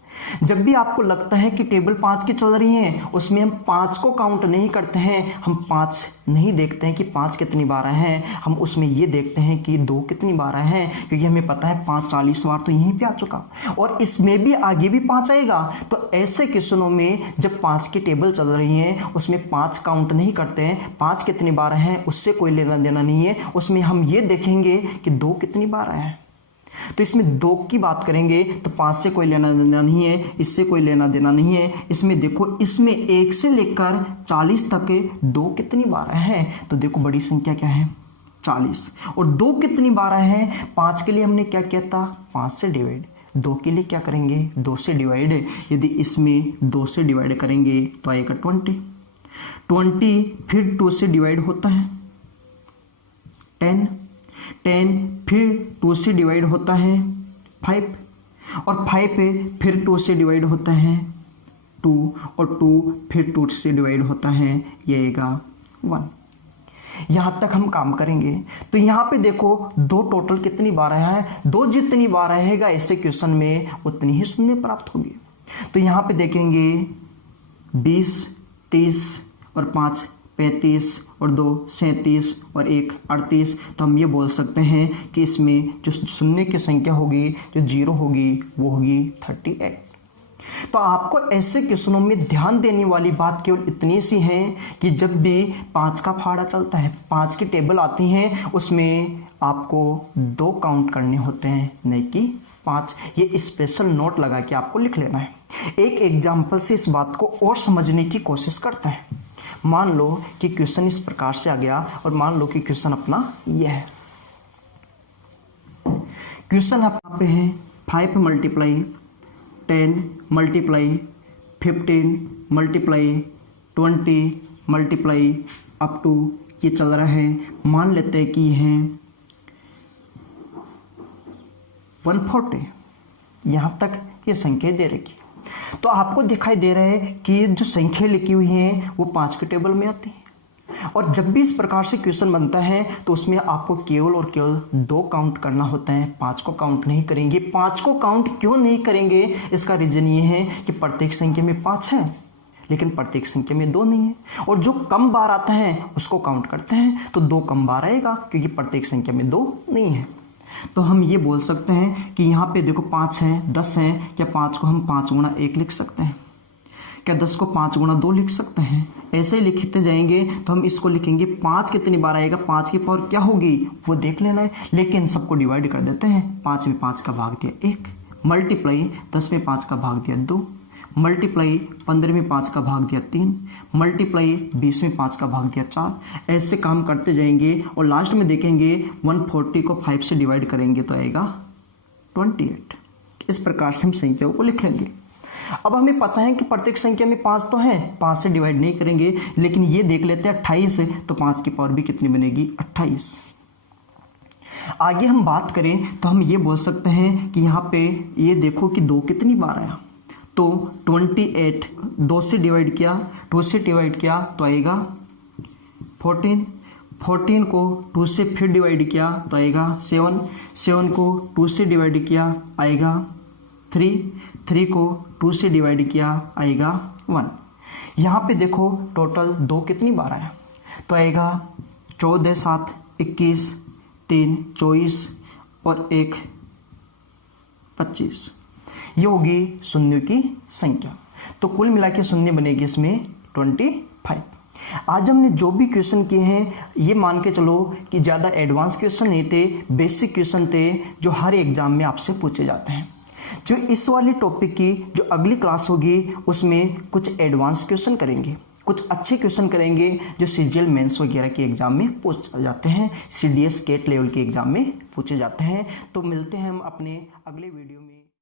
जब भी आपको लगता है कि टेबल 5 की चल रही है, उसमें हम 5 को काउंट नहीं करते हैं, हम 5 नहीं देखते हैं कि 5 कितनी बार आए हैं, हम उसमें ये देखते हैं कि 2 कितनी बार आए हैं, क्योंकि हमें पता है 5 40 बार तो यहीं पे आ चुका और इसमें भी आगे भी 5 आएगा। तो ऐसे क्वेश्चनों में जब 5 की टेबल चल रही है उसमें 5 काउंट नहीं करते हैं, 5 कितनी बार आए हैं उससे कोई लेना देना नहीं है। उसमें हम ये देखेंगे कि 2 कितनी बार आए हैं। तो इसमें 2 की बात करेंगे तो 5 से कोई लेना देना नहीं है, इससे कोई लेना देना नहीं है। इसमें देखो इसमें 1 से लेकर 40 तक 2 कितनी बार है, तो देखो बड़ी संख्या क्या है 40 और 2 कितनी बार है 5 के लिए हमने क्या किया था 5 से डिवाइड, 2 के लिए क्या करेंगे 2 से डिवाइड। यदि इसमें 2 से डिवाइड करेंगे तो आएगा 20, फिर 2 से डिवाइड होता है 10, फिर 2 से डिवाइड होता है 5 और 5 फिर 2 से डिवाइड होता है 2 और 2 फिर 2 से डिवाइड होता है ये आएगा 1। यहाँ तक हम काम करेंगे। तो यहाँ पे देखो 2 टोटल कितनी बार आया है, 2 जितनी बार आएगा ऐसे क्वेश्चन में उतनी ही शून्य प्राप्त होगी। तो यहाँ पे देखेंगे 20, 30 और 5 35 और 2 37 और 1 38। तो हम ये बोल सकते हैं कि इसमें जो शून्य की संख्या होगी, जो 0 होगी वो होगी 38। तो आपको ऐसे क्वेश्चनों में ध्यान देने वाली बात केवल इतनी सी है कि जब भी 5 का फाड़ा चलता है, 5 की टेबल आती है, उसमें आपको 2 काउंट करने होते हैं नहीं कि 5। ये स्पेशल नोट लगा के आपको लिख लेना है। एक एग्जाम्पल से इस बात को और समझने की कोशिश करते हैं। मान लो कि क्वेश्चन इस प्रकार से आ गया और मान लो कि क्वेश्चन अपना यह है। क्वेश्चन यहाँ पे है 5 multiply 10 multiply 15 multiply 20 multiply up to ये चल रहा है। मान लेते हैं कि ये है 140। यहाँ तक ये संख्या दे रखी, तो आपको दिखाई दे रहा है कि जो संख्या लिखी हुई है वो 5 के टेबल में आती है। और जब भी इस प्रकार से क्वेश्चन बनता है तो उसमें आपको केवल और केवल 2 काउंट करना होता है, 5 को काउंट नहीं करेंगे। 5 को काउंट क्यों नहीं करेंगे, इसका रीजन ये है कि प्रत्येक संख्या में 5 है लेकिन प्रत्येक संख्या में 2 नहीं है, और जो कम बार आता है उसको काउंट करते हैं तो 2 कम बार आएगा क्योंकि प्रत्येक संख्या में 2 नहीं है। तो हम ये बोल सकते हैं कि यहाँ पे देखो 5 हैं 10 हैं, क्या 5 को हम 5 गुणा 1 लिख सकते हैं? क्या 10 को 5 गुणा 2 लिख सकते हैं? ऐसे ही लिखते जाएंगे तो हम इसको लिखेंगे 5 कितनी बार आएगा, 5 की पावर क्या होगी वो देख लेना है, लेकिन सबको डिवाइड कर देते हैं। 5 में 5 का भाग दिया 1, मल्टीप्लाई 10 में 5 का भाग दिया 2, मल्टीप्लाई 15 में 5 का भाग दिया 3, मल्टीप्लाई 20 में 5 का भाग दिया 4। ऐसे काम करते जाएंगे और लास्ट में देखेंगे 140 को 5 से डिवाइड करेंगे तो आएगा 28। इस प्रकार से हम संख्याओं को लिख लेंगे। अब हमें पता है कि प्रत्येक संख्या में 5 तो है, 5 से डिवाइड नहीं करेंगे, लेकिन ये देख लेते हैं 28 तो 5 की पावर भी कितनी बनेगी, 28। आगे हम बात करें तो हम ये बोल सकते हैं कि यहाँ पे ये देखो कि 2 कितनी बार आया, तो 28 2 से डिवाइड किया, 2 से डिवाइड किया तो आएगा 14, 14 को 2 से फिर डिवाइड किया तो आएगा 7, 7 को 2 से डिवाइड किया आएगा 3, 3 को 2 से डिवाइड किया आएगा 1। यहाँ पे देखो टोटल 2 कितनी बार आया, तो आएगा 14 7 21, 3 24 और 1 25। ये होगी शून्य की संख्या। तो कुल मिला के शून्य बनेगी इसमें 25। आज हमने जो भी क्वेश्चन किए हैं ये मान के चलो कि ज़्यादा एडवांस क्वेश्चन नहीं थे, बेसिक क्वेश्चन थे जो हर एग्जाम में आपसे पूछे जाते हैं। जो इस वाली टॉपिक की जो अगली क्लास होगी उसमें कुछ एडवांस क्वेश्चन करेंगे, कुछ अच्छे क्वेश्चन करेंगे जो सीजीएल मेंस वगैरह के एग्जाम में पूछे जाते हैं, सीडीएस केट लेवल के एग्जाम में पूछे जाते हैं। तो मिलते हैं हम अपने अगले वीडियो में।